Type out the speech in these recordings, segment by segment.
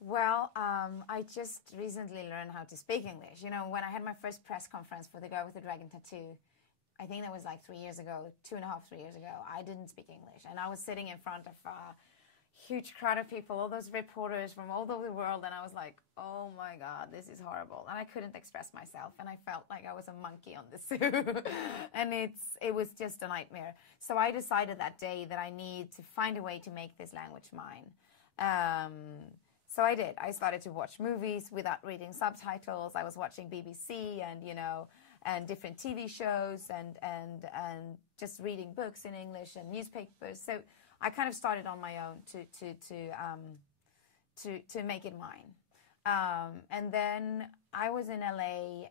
Well, I just recently learned how to speak English. You know, when I had my first press conference for The Girl with the Dragon Tattoo, I think that was like 3 years ago, 2.5, 3 years ago, I didn't speak English. And I was sitting in front of a huge crowd of people, all those reporters from all over the world. And I was like, oh my God, this is horrible. And I couldn't express myself. And I felt like I was a monkey on the zoo. And it was just a nightmare. So I decided that day that I need to find a way to make this language mine. So I did. I started to watch movies without reading subtitles. I was watching BBC and, you know, and different TV shows and just reading books in English and newspapers. So I kind of started on my own to make it mine. And then I was in LA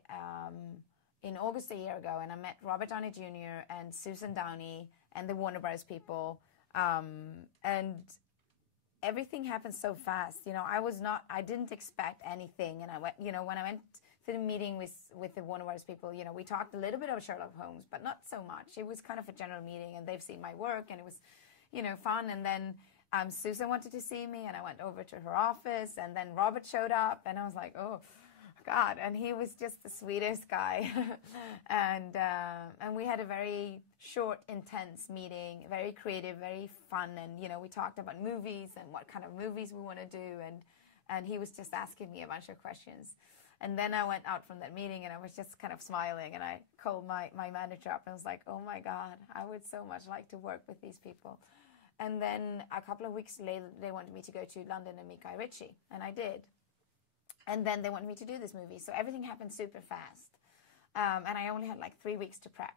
in August a year ago, and I met Robert Downey Jr. and Susan Downey and the Warner Bros. People. And everything happened so fast. You know, I didn't expect anything. And I went, you know, when I went to the meeting with the Warner Bros. People, you know, we talked a little bit of Sherlock Holmes, but not so much. It was kind of a general meeting, and they've seen my work, and it was, you know, fun. And then Susan wanted to see me, and I went over to her office, and then Robert showed up, and I was like, oh God. And he was just the sweetest guy. and we had a very short, intense meeting, very creative, very fun. And, you know, we talked about movies and what kind of movies we want to do. And he was just asking me a bunch of questions. And then I went out from that meeting, and I was just kind of smiling, and I called my manager up and was like, oh my God, I would so much like to work with these people. And then a couple of weeks later, they wanted me to go to London and meet Guy Ritchie, and I did. And then they wanted me to do this movie. So everything happened super fast. And I only had like 3 weeks to prep.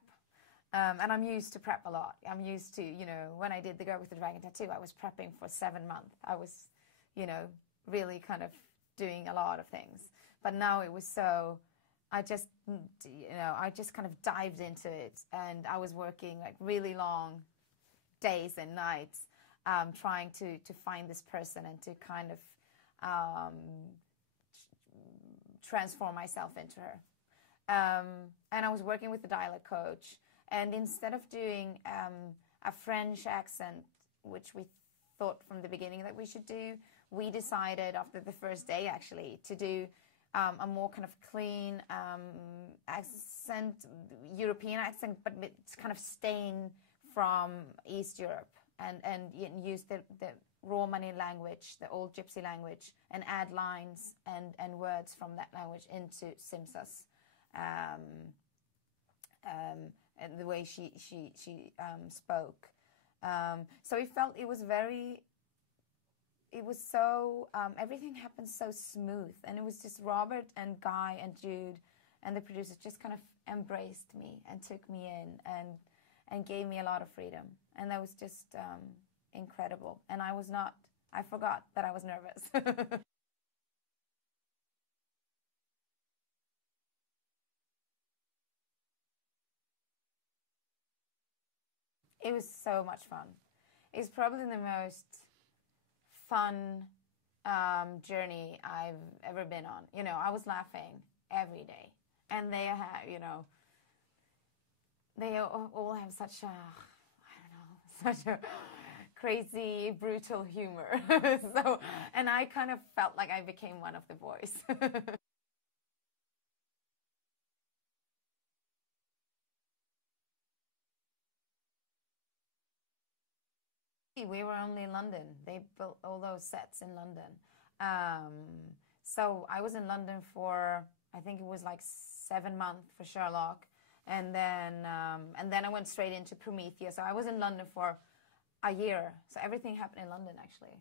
And I'm used to prep a lot. I'm used to, you know, when I did The Girl with the Dragon Tattoo, I was prepping for 7 months. I was, you know, really kind of doing a lot of things. But now it was so, I just kind of dived into it. And I was working like really long days and nights trying to find this person and to kind of transform myself into her. And I was working with the dialect coach. And instead of doing a French accent, which we thought from the beginning that we should do, we decided after the first day actually to do a more kind of clean accent, European accent, but it's kind of staying from East Europe and use the Romani language, the old Gypsy language, and add lines and words from that language into Simsa's and the way she spoke. So it was so, everything happened so smooth. And it was just Robert and Guy and Jude and the producers just kind of embraced me and took me in and gave me a lot of freedom. And that was just incredible. And I forgot that I was nervous. It was so much fun. It's probably the most fun journey I've ever been on. You know, I was laughing every day. And they have, you know, they all have such a, I don't know, such a crazy, brutal humor. So, and I kind of felt like I became one of the boys. We were only in London. They built all those sets in London. Um, so I was in London for, I think it was like 7 months for Sherlok. And then I went straight into Prometheus. So I was in London for a year. So everything happened in London, actually.